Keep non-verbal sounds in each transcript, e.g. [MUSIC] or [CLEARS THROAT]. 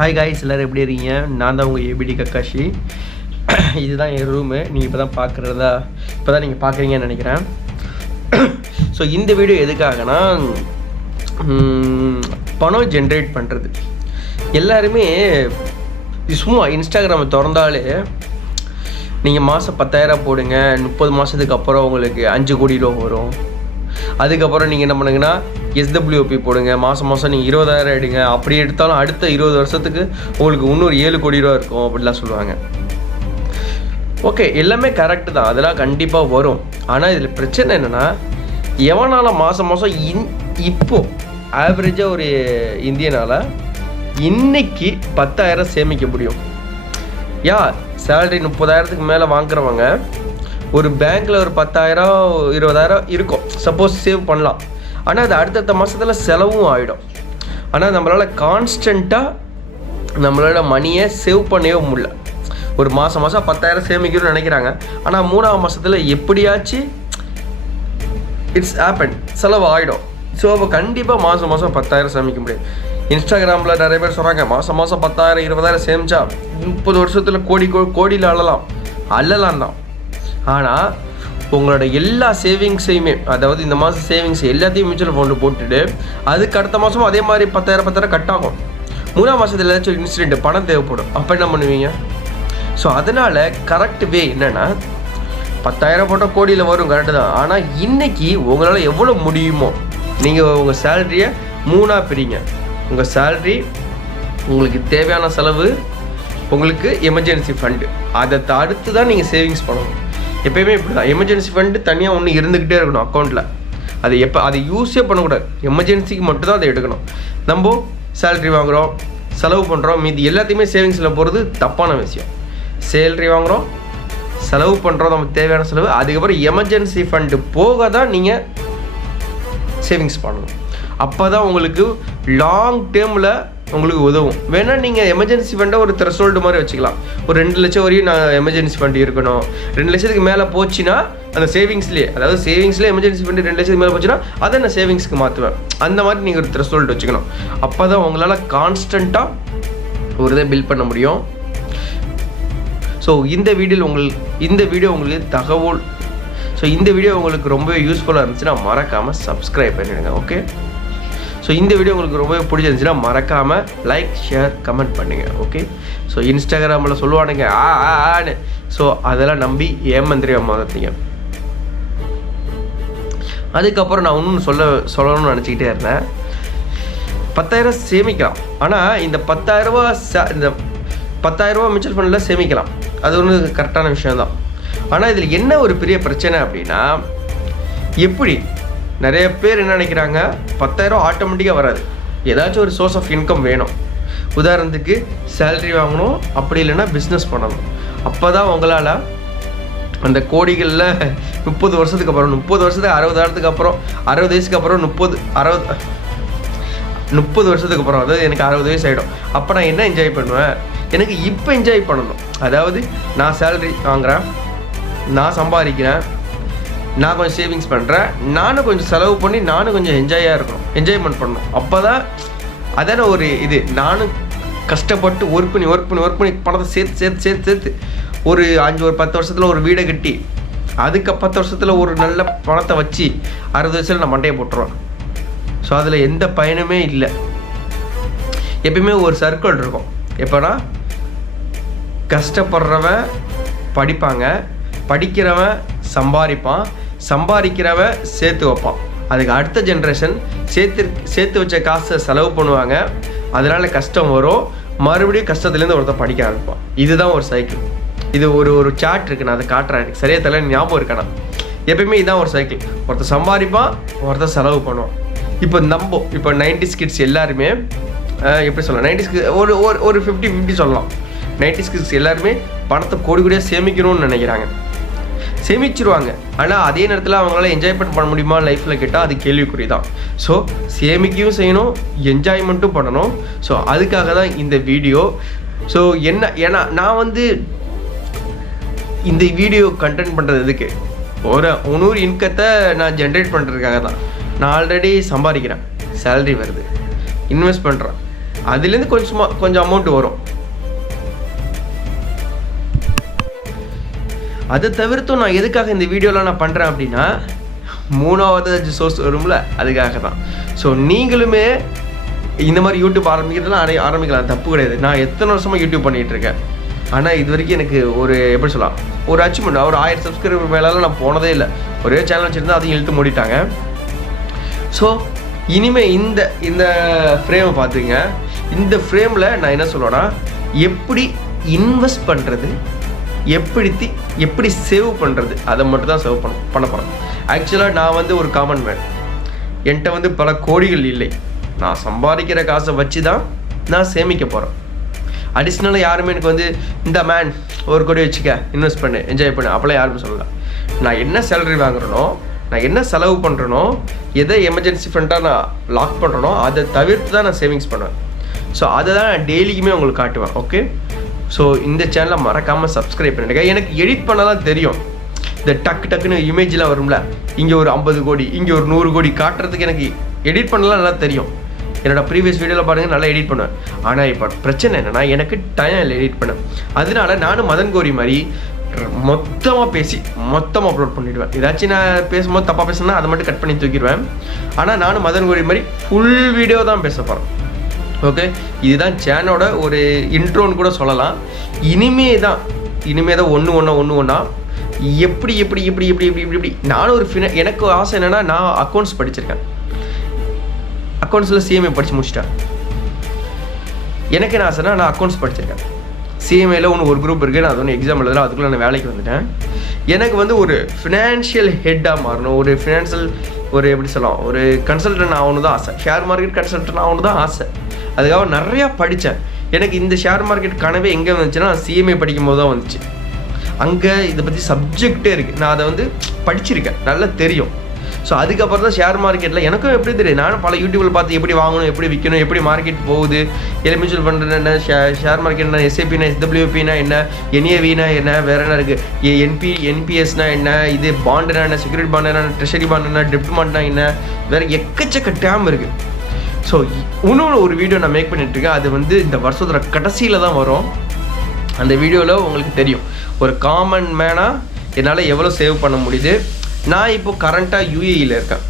Hi guys எல்லோரும் எப்படி இருக்கீங்க? நான் தான் உங்கள் ஏபிடி கக்காஷி. [CLEARS THROAT] இதுதான் என் ரூமு நீங்கள் இப்போ தான் பார்க்குறதா இப்போ தான் நீங்கள் பார்க்குறீங்கன்னு நினைக்கிறேன். [CLEARS THROAT] ஸோ இந்த வீடியோ எதுக்காகனா பணம் ஜென்ரேட் பண்ணுறது எல்லாருமே சும்மா இன்ஸ்டாகிராமை திறந்தாலே நீங்கள் மாதம் பத்தாயிரம் போடுங்க முப்பது மாதத்துக்கு அப்புறம் உங்களுக்கு அஞ்சு கோடி ரூபா வரும். அதுக்கப்புறம் நீங்கள் என்ன பண்ணுங்கன்னா எஸ்டபிள்யூபி போடுங்க. மாதம் மாதம் நீங்கள் இருபதாயிரம் எடுங்க. அப்படி எடுத்தாலும் அடுத்த இருபது வருஷத்துக்கு உங்களுக்கு இன்னொரு ஏழு கோடி ரூபா இருக்கும் அப்படிலாம் சொல்லுவாங்க. ஓகே எல்லாமே கரெக்டு தான். அதெல்லாம் கண்டிப்பாக வரும். ஆனால் இதில் பிரச்சனை என்னென்னா எவனால் மாதம் மாதம் இன் இப்போ ஆவரேஜாக ஒரு இந்தியனால் இன்னைக்கு பத்தாயிரம் சேமிக்க முடியும். யா சேலரி முப்பதாயிரத்துக்கு மேலே வாங்குறவங்க ஒரு பேங்க்கில் ஒரு பத்தாயிரம் இருபதாயிரம் இருக்கும். சப்போஸ் சேவ் பண்ணலாம். ஆனால் அது அடுத்தடுத்த மாதத்தில் செலவும் ஆகிடும் ஆனால் நம்மளால் கான்ஸ்டண்ட்டாக நம்மளோட மணியை சேவ் பண்ணவே முடியல. ஒரு மாதம் மாதம் பத்தாயிரம் சேமிக்கணும்னு நினைக்கிறாங்க. ஆனால் மூணாவது மாதத்தில் எப்படியாச்சும் இட்ஸ் ஆப்பன் செலவு ஆகிடும் ஸோ அப்போ கண்டிப்பாக மாதம் மாதம் பத்தாயிரம் சேமிக்க முடியும். இன்ஸ்டாகிராமில் நிறைய பேர் சொல்கிறாங்க மாதம் மாதம் பத்தாயிரம் இருபதாயிரம் சேமிச்சா முப்பது வருஷத்தில் கோடி கோ கோடியில் அழலாம். அழலாம் தான். ஆனால் உங்களோட எல்லா சேவிங்ஸையுமே அதாவது இந்த மாதம் சேவிங்ஸ் எல்லாத்தையும் மியூச்சுவல் ஃபண்டு போட்டுட்டு அதுக்கு அடுத்த மாதமும் அதே மாதிரி பத்தாயிரம் பத்தாயிரம் கட் ஆகும். மூணாம் மாதத்தில் ஏதாச்சும் ஒரு இன்சிடென்ட் பணம் தேவைப்படும். அப்போ என்ன பண்ணுவீங்க? ஸோ அதனால் கரெக்ட் வே என்னென்னா பத்தாயிரம் போட்டால் கோடியில் வரும் கரெக்டு தான். ஆனால் இன்றைக்கி உங்களால் எவ்வளோ முடியுமோ நீங்கள் உங்கள் சேலரியை மூணாக பிரிங்க. உங்கள் சேல்ரி உங்களுக்கு தேவையான செலவு உங்களுக்கு எமர்ஜென்சி ஃபண்டு அதை அடுத்து தான் நீங்கள் சேவிங்ஸ் பண்ணணும். எப்பயுமே இப்படி தான் எமர்ஜென்சி ஃபண்டு தனியாக ஒன்று இருந்துக்கிட்டே இருக்கணும் அக்கௌண்ட்டில் அது எப்போ அதை யூஸே பண்ணக்கூடாது. எமர்ஜென்சிக்கு மட்டும்தான் அதை எடுக்கணும். நம்ம சேலரி வாங்குகிறோம் செலவு பண்ணுறோம் மீதி எல்லாத்தையுமே சேவிங்ஸில் போகிறது தப்பான விஷயம். சேலரி வாங்குகிறோம் செலவு பண்ணுறோம் நமக்கு தேவையான செலவு. அதுக்கப்புறம் எமர்ஜென்சி ஃபண்டு போக தான் நீங்கள் சேவிங்ஸ் பண்ணணும். அப்போ தான் உங்களுக்கு லாங் டேர்மில் உங்களுக்கு உதவும். வேணால் நீங்கள் எமர்ஜென்சி ஃபண்டை ஒரு த்ரெஷோல்டு மாதிரி வச்சுக்கலாம். ஒரு ரெண்டு லட்சம் வரையும் நான் எமர்ஜென்சி ஃபண்ட் இருக்கணும். ரெண்டு லட்சத்துக்கு மேலே போச்சுன்னா அந்த சேவிங்ஸ்லேயே அதாவது சேவிங்ஸ்லேயே எமர்ஜென்சி ஃபண்ட் ரெண்டு லட்சத்துக்கு மேலே போச்சுன்னா அதை நான் சேவிங்ஸ்க்கு மாற்றுவேன் அந்த மாதிரி நீங்கள் ஒரு த்ரெஷோல்டு வச்சுக்கணும். அப்போ தான் உங்களால் கான்ஸ்டண்ட்டாக ஒரு இதை பில்ட் பண்ண முடியும். ஸோ இந்த வீடியோவில் உங்களுக்கு இந்த வீடியோ உங்களுக்கு தகவல்? ஸோ இந்த வீடியோ உங்களுக்கு ரொம்பவே யூஸ்ஃபுல்லாக இருந்துச்சுன்னா மறக்காமல் சப்ஸ்கிரைப் பண்ணிடுங்க ஓகே ஸோ இந்த வீடியோ உங்களுக்கு ரொம்பவே பிடிச்சிருந்துச்சுன்னா மறக்காமல் லைக் ஷேர் கமெண்ட் பண்ணுங்கள் ஓகே ஸோ இன்ஸ்டாகிராமில் சொல்லுவானுங்க ஆ ஆ, ஆன்னு. ஸோ அதெல்லாம் நம்பி ஏமந்திரிய மாதத்தீங்க அதுக்கப்புறம் நான் இன்னும் சொல்ல சொல்லணும்னு நினச்சிக்கிட்டே இருந்தேன். பத்தாயிரம் சேமிக்கலாம். ஆனால் இந்த பத்தாயிரரூபா ச இந்த பத்தாயிரரூபா மியூச்சுவல் ஃபண்டில் சேமிக்கலாம். அது ஒன்று கரெக்டான விஷயம்தான். ஆனால் இதில் என்ன ஒரு பெரிய பிரச்சனை அப்படின்னா எப்படி நிறைய பேர் என்ன நினைக்கிறாங்க? பத்தாயிரம் ஆட்டோமேட்டிக்காக வராது. ஏதாச்சும் ஒரு சோர்ஸ் ஆஃப் இன்கம் வேணும். உதாரணத்துக்கு சேலரி வாங்கணும். அப்படி இல்லைன்னா பிஸ்னஸ் பண்ணணும். அப்போ தான் உங்களால் அந்த கோடிகளில் முப்பது வருஷத்துக்கு அப்புறம் முப்பது வருஷத்துக்கு அறுபதாயிரத்துக்கு அப்புறம் அறுபது வயசுக்கு அப்புறம் முப்பது அறுபது முப்பது வருஷத்துக்கு அப்புறம் அதாவது எனக்கு அறுபது வயசு ஆகிடும் அப்போ நான் என்ன என்ஜாய் பண்ணுவேன்? எனக்கு இப்போ என்ஜாய் பண்ணணும். அதாவது நான் சேலரி வாங்குறேன். நான் சம்பாதிக்கிறேன். நான் கொஞ்சம் சேவிங்ஸ் பண்ணுறேன் நானும் கொஞ்சம் செலவு பண்ணி நானும் கொஞ்சம் என்ஜாயாக இருக்கணும். என்ஜாய்மெண்ட் பண்ணணும். அப்போ தான் அதான ஒரு இது. நானும் கஷ்டப்பட்டு ஒர்க் பண்ணி ஒர்க் பண்ணி ஒர்க் பண்ணி பணத்தை சேர்த்து சேர்த்து சேர்த்து சேர்த்து ஒரு அஞ்சு ஒரு பத்து வருஷத்தில் ஒரு வீடை கட்டி அதுக்கு பத்து வருஷத்தில் ஒரு நல்ல பணத்தை வச்சு அறுபது வயசில் நான் மண்டையை போட்டுருவேன். ஸோ அதில் எந்த பயனுமே இல்லை. எப்பயுமே ஒரு சர்க்கிள் இருக்கும். எப்போனா கஷ்டப்படுறவன் படிப்பாங்க. படிக்கிறவன் சம்பாதிப்பான். சம்பாதிக்கிறவன் சேர்த்து வைப்பான். அதுக்கு அடுத்த ஜென்ரேஷன் சேர்த்து சேர்த்து வச்ச காசை செலவு பண்ணுவாங்க. அதனால் கஷ்டம் வரும். மறுபடியும் கஷ்டத்துலேருந்து ஒருத்தன் படிக்க ஆரம்பிப்பான். இதுதான் ஒரு சைக்கிள் இது ஒரு ஒரு சார்ட் இருக்கு. நான் அதை காட்டுறேன். எனக்கு சரியா தெரியல. ஞாபகம் இருக்கணும் எப்பயுமே இதுதான் ஒரு சைக்கிள் ஒருத்தர் சம்பாதிப்பான் ஒருத்தன் செலவு பண்ணுவான். இப்போ நம்ப இப்போ நைன்டிஸ் கிட்ஸ் எல்லாருமே எப்படி சொல்லலாம்? நைன்டிஸ்க்கு ஒரு ஒரு ஒரு ஃபிஃப்டி ஃபிஃப்டி சொல்லலாம். நைன்டிஸ் கிட்ஸ் எல்லாருமே பணத்தை கோடி கோடியாக சேமிக்கணும்னு நினைக்கிறாங்க. சேமிச்சிருவாங்க. ஆனால் அதே நேரத்தில் அவங்களால என்ஜாய்மெண்ட் பண்ண முடியுமா லைஃப்பில் கேட்டால் அது கேள்விக்குறி தான் ஸோ சேமிக்கவும் செய்யணும் என்ஜாய்மெண்ட்டும் பண்ணணும். ஸோ அதுக்காக தான் இந்த வீடியோ ஸோ என்ன ஏன்னா நான் வந்து இந்த வீடியோ கண்டென்ட் பண்ணுறது எதுக்கு? ஒரு நூறு இன்கத்தை நான் ஜென்ரேட் பண்ணுறதுக்காக தான் நான் ஆல்ரெடி சம்பாதிக்கிறேன். சேலரி வருது. இன்வெஸ்ட் பண்ணுறேன் அதுலேருந்து கொஞ்சமாக கொஞ்சம் அமௌண்ட் வரும். அதை தவிர்த்தும் நான் எதுக்காக இந்த வீடியோலாம் நான் பண்ணுறேன் அப்படின்னா மூணாவது சோர்ஸ் வரும்ல அதுக்காக தான் ஸோ நீங்களுமே இந்த மாதிரி யூடியூப் ஆரம்பிக்கிறதுலாம் ஆரம்பி ஆரம்பிக்கலாம். தப்பு கிடையாது. நான் எத்தனை வருஷமாக யூடியூப் பண்ணிகிட்டு இருக்கேன். ஆனால் இது வரைக்கும் எனக்கு ஒரு எப்படி சொல்லலாம் ஒரு அச்சீவ்மெண்ட் ஒரு ஆயிரம் சப்ஸ்கிரைபர் மேலாம் நான் போனதே இல்லை. ஒரே சேனல் வச்சுருந்தா அதையும் இழுத்து மூடிட்டாங்க. ஸோ இனிமேல் இந்த இந்த ஃப்ரேமை பார்த்துங்க இந்த ஃப்ரேமில் நான் என்ன சொல்லுவேன்னா எப்படி இன்வெஸ்ட் பண்ணுறது எப்படி தி- எப்படி சேவ் பண்ணுறது அதை மட்டும் தான் சேவ் பண்ண பண்ண போகிறேன் ஆக்சுவலாக நான் வந்து ஒரு காமன் மேன் என்கிட்ட வந்து பல கோடிகள் இல்லை. நான் சம்பாதிக்கிற காசை வச்சு தான் நான் சேமிக்க போகிறேன் அடிஷ்னலாக யாருமே எனக்கு வந்து இந்த மேன் ஒரு கோடி வச்சுக்க இன்வெஸ்ட் பண்ணு என்ஜாய் பண்ணு. அப்போலாம் யாருமே சொல்லல. நான் என்ன சேலரி வாங்குறேனோ நான் என்ன செலவு பண்ணுறேனோ எதை எமர்ஜென்சி ஃபண்டாக நான் லாக் பண்ணுறேனோ அதை தவிர்த்து தான் நான் சேவிங்ஸ் பண்ணுவேன். ஸோ அதை தான் நான் டெய்லிக்குமே உங்களுக்கு காட்டுவேன் ஓகே ஸோ இந்த சேனலை மறக்காமல் சப்ஸ்கிரைப் பண்ணிடுங்க. எனக்கு எடிட் பண்ணலாம் தெரியும். இந்த டக்கு டக்குன்னு இமேஜ்லாம் வரும்ல. இங்கே ஒரு ஐம்பது கோடி இங்கே ஒரு நூறு கோடி காட்டுறதுக்கு எனக்கு எடிட் பண்ணலாம் நல்லா தெரியும். என்னோடய ப்ரீவியஸ் வீடியோவில் பாருங்கள் நல்லா எடிட் பண்ணுவேன். ஆனால் இப்போ பிரச்சனை என்னென்னா எனக்கு டைம் இல்லை எடிட் பண்ண. அதனால நானும் மதன் கோரி மாதிரி மொத்தமாக பேசி மொத்தமாக அப்லோட் பண்ணிவிடுவேன் ஏதாச்சும் நான் பேசும்போது தப்பாக பேசுனா அதை மட்டும் கட் பண்ணி தூக்கிடுவேன். ஆனால் நானும் மதன் கோரி மாதிரி ஃபுல் வீடியோ தான் பேச போகிறேன் ஓகே இதுதான் சேனோட ஒரு இன்ட்ரோன்னு கூட சொல்லலாம். இனிமே தான் இனிமே தான் ஒன்று ஒன்றா ஒன்று ஒன்றா எப்படி எப்படி எப்படி எப்படி எப்படி? இப்படி இப்படி நானும் ஒரு ஃபின எனக்கு ஆசை என்னென்னா நான் அக்கௌண்ட்ஸ் படிச்சிருக்கேன். அக்கௌண்ட்ஸில் சிஎம்ஏ படித்து முடிச்சிட்டேன். எனக்கு என்ன ஆசைன்னா நான் அக்கௌண்ட்ஸ் படிச்சிருக்கேன். சிஎம்ஏல ஒன்று ஒரு குரூப் இருக்குது நான் அது ஒன்று எக்ஸாம் எழுதுறேன் அதுக்குள்ளே நான் வேலைக்கு வந்துட்டேன். எனக்கு வந்து ஒரு ஃபினான்ஷியல் ஹெட்டாக மாறணும். ஒரு ஃபினான்ஷியல் ஒரு எப்படி சொல்லலாம் ஒரு கன்சல்டன்ட் ஆகணும் தான் ஆசை. ஷேர் மார்க்கெட் கன்சல்டன்ட் ஆகணும் தான் ஆசை. அதுக்காக நிறையா படித்தேன் எனக்கு இந்த ஷேர் மார்க்கெட் கனவே எங்கே வந்துச்சுன்னா சிஎம்ஏ படிக்கும் போது தான் வந்துச்சு. அங்கே இதை பற்றி சப்ஜெக்டே இருக்குது நான் அதை வந்து படிச்சிருக்கேன். நல்லா தெரியும். ஸோ அதுக்கப்புறம் தான் ஷேர் மார்க்கெட்டில் எனக்கும் எப்படி தெரியும்? நானும் பல யூடியூப்பில் பார்த்து எப்படி வாங்கணும் எப்படி விற்கணும் எப்படி மார்க்கெட் போகுது? இல்லை மியூச்சுவல் ஃபண்ட் என்ன ஷே ஷேர் மார்க்கெட் என்ன எஸ்ஏபினா எஸ்டபிள்யூபினா என்ன என்ஏவினா என்ன வேறு என்ன இருக்குது என்பி என்பிஎஸ்னா என்ன இது பாண்டுனா என்ன செக்யூரிட்டி பாண்டுனா என்ன ட்ரெஷரி பாண்டுனா என்ன டெப்ட் பாண்ட்னா என்ன வேற எக்கச்சக்க டேம் இருக்குது ஸோ இன்னொரு ஒரு வீடியோ நான் மேக் பண்ணிட்டு இருக்கேன் அது வந்து இந்த வருஷத்தோட கடைசியில் தான் வரும். அந்த வீடியோவில் உங்களுக்கு தெரியும். ஒரு காமன் மேனாக என்னால் எவ்வளோ சேவ் பண்ண முடியுது? நான் இப்போ கரண்ட்டாக யூஏஇயில் இருக்கேன்.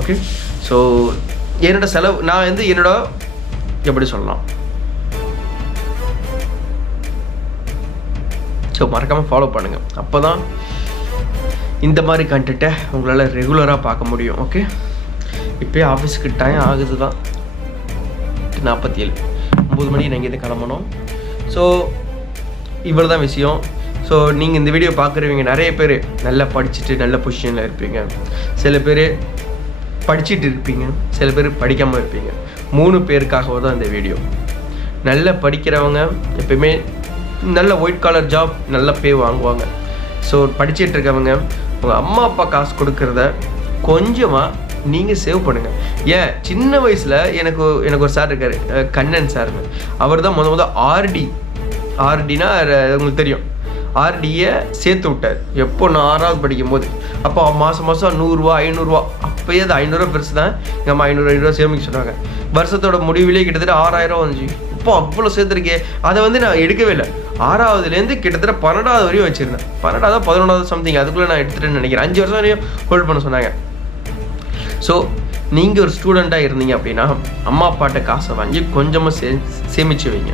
ஓகே ஸோ என்னோட செலவு நான் வந்து என்னோட எப்படி சொல்லலாம்? ஸோ மறக்காமல் ஃபாலோ பண்ணுங்கள் அப்போ தான் இந்த மாதிரி கண்டென்ட்டை உங்களால் ரெகுலராக பார்க்க முடியும். ஓகே இப்போயே ஆஃபீஸுக்கு டைம் ஆகுது தான் நாற்பத்தி ஏழு ஒம்பது மணிக்கு நான் இங்கேருந்து கிளம்பணும். ஸோ இவ்வளோ தான் விஷயம். ஸோ நீங்கள் இந்த வீடியோ பார்க்குறவங்க நிறைய பேர் நல்லா படிச்சுட்டு நல்ல பொசிஷனில் இருப்பீங்க. சில பேர் படிச்சுட்டு இருப்பீங்க. சில பேர் படிக்காமல் இருப்பீங்க. மூணு பேருக்காகவும் தான் இந்த வீடியோ நல்லா படிக்கிறவங்க எப்பயுமே நல்ல ஒயிட் காலர் ஜாப் நல்ல பே வாங்குவாங்க. ஸோ படிச்சுட்டு இருக்கவங்க உங்கள் அம்மா அப்பா காசு கொடுக்குறத கொஞ்சமாக நீங்கள் சேவ் பண்ணுங்கள் ஏன்? சின்ன வயசில் எனக்கு எனக்கு ஒரு சார் இருக்கார். கண்ணன் சார்னு அவர் தான் முத முத ஆர்டி ஆர்டினா உங்களுக்கு தெரியும். ஆர்டியை சேர்த்து விட்டார். எப்போ நான் ஆறாவது படிக்கும் போது அப்போ மாதம் மாதம் நூறுரூவா ஐநூறுரூவா அப்போயே அது ஐநூறுரூவா பெருசு தான். எங்கள் அம்மா ஐநூறு ஐநூறுரூவா சேமிக்க சொன்னாங்க. வருஷத்தோட முடிவிலே கிட்டத்தட்ட ஆறாயிரம் வந்துச்சு. இப்போ அவ்வளோ சேர்த்துருக்கே. அதை வந்து நான் எடுக்கவே இல்லை. ஆறாவதுலேருந்து கிட்டத்தட்ட பன்னெண்டாவது வரையும் வச்சுருந்தேன். பன்னெண்டாவது பதினொன்றாவது சம்திங் அதுக்குள்ளே நான் எடுத்துட்டேன்னு நினைக்கிறேன். அஞ்சு வருஷம் வரையும் ஹோல்ட் பண்ண சொன்னாங்க. ஸோ நீங்கள் ஒரு ஸ்டூடெண்ட்டாக இருந்தீங்க அப்படின்னா அம்மா அப்பாட்ட காசை வாங்கி கொஞ்சமாக சே சேமிச்சு வைங்க.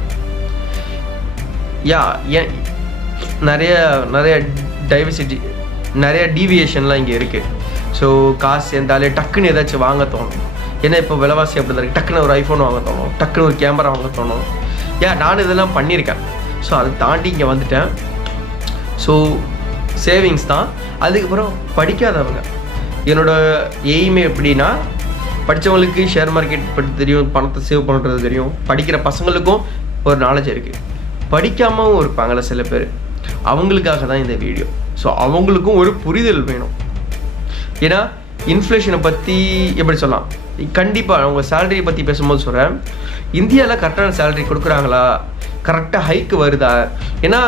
யா ஏன் நிறைய நிறைய டைவர்சிட்டி நிறைய டீவியேஷன்லாம் இங்கே இருக்குது ஸோ காசு சேர்ந்தாலே டக்குன்னு ஏதாச்சும் வாங்க தோணும். ஏன்னா இப்போ விலைவாசி அப்படி தான் இருக்குது டக்குன்னு ஒரு ஐஃபோன் வாங்க தோணும். டக்குன்னு ஒரு கேமரா வாங்க தோணும். ஏன் நான் இதெல்லாம் பண்ணியிருக்கேன். ஸோ அதை தாண்டி இங்கே வந்துட்டேன். ஸோ சேவிங்ஸ் தான். அதுக்கப்புறம் படிக்காதவங்க. என்னோட எய்மே எப்படின்னா படித்தவங்களுக்கு ஷேர் மார்க்கெட் பற்றி தெரியும் பணத்தை சேவ் பண்ணுறது தெரியும். படிக்கிற பசங்களுக்கும் ஒரு நாலேஜ் இருக்குது படிக்காமவும் இருப்பாங்கள்ல சில பேர். அவங்களுக்காக தான் இந்த வீடியோ ஸோ அவங்களுக்கும் ஒரு புரிதல் வேணும். ஏன்னா இன்ஃப்ளேஷனை பற்றி எப்படி சொல்லலாம்? கண்டிப்பாக அவங்க சேலரியை பற்றி பேசும்போது சொல்கிறேன் இந்தியாவில் கரெக்டான சேலரி கொடுக்குறாங்களா? கரெக்டாக ஹைக்கு வருதா? ஏன்னா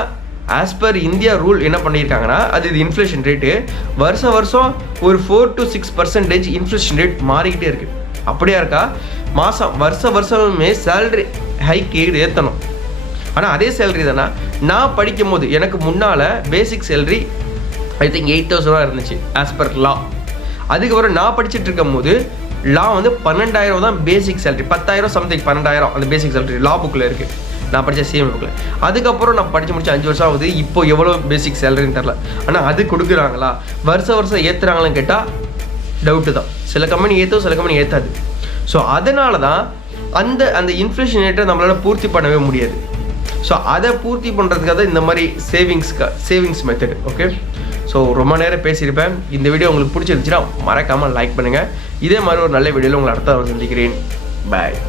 ஆஸ் பர் இந்தியா ரூல் என்ன பண்ணியிருக்காங்கன்னா அது இது இன்ஃப்ளேஷன் ரேட்டு வருஷம் வருஷம் ஒரு four to six percentage inflation rate மாறிக்கிட்டே இருக்குது அப்படியா இருக்கா? மாதம் வருஷ வருஷமே சேலரி ஹைக் ஏற்றணும் ஆனால் அதே சேலரி தானே? நான் படிக்கும் போது எனக்கு முன்னால் basic salary I think eight தௌசண்டாக இருந்துச்சு ஆஸ் பர் லா அதுக்கப்புறம் நான் படிச்சுட்டு இருக்கும் போது லா வந்து பன்னெண்டாயிரம் தான் பேசிக் சேலரி பத்தாயிரம் சம்திங் பன்னெண்டாயிரம் அந்த பேசிக் சேலரி லா புக்கில் இருக்குது நான் படித்த சிஎம் புக்கில் அதுக்கப்புறம் நான் படித்து முடிச்சு அஞ்சு வருஷம் ஆகுது. இப்போ எவ்வளோ பேசிக் சேலரின்னு தெரில ஆனால் அது கொடுக்குறாங்களா? வருஷம் வருஷம் ஏற்றுறாங்களான்னு கேட்டால் டவுட்டு தான். சில கம்பெனி ஏற்றும் சில கம்பெனி ஏற்றாது ஸோ அதனால தான் அந்த அந்த இன்ஃப்ளேஷன் ரேட்டை நம்மளால் பூர்த்தி பண்ணவே முடியாது. ஸோ அதை பூர்த்தி பண்ணுறதுக்காக தான் இந்த மாதிரி சேவிங்ஸ்க்கு சேவிங்ஸ் மெத்தடு ஓகே ஸோ ரொம்ப நேரம் பேசியிருப்பேன். இந்த வீடியோ உங்களுக்கு பிடிச்சிருந்துச்சுன்னா மறக்காமல் லைக் பண்ணுங்கள் இதே மாதிரி ஒரு நல்ல வீடியோவில் உங்களை அடுத்த சந்திக்கிறேன். பாய்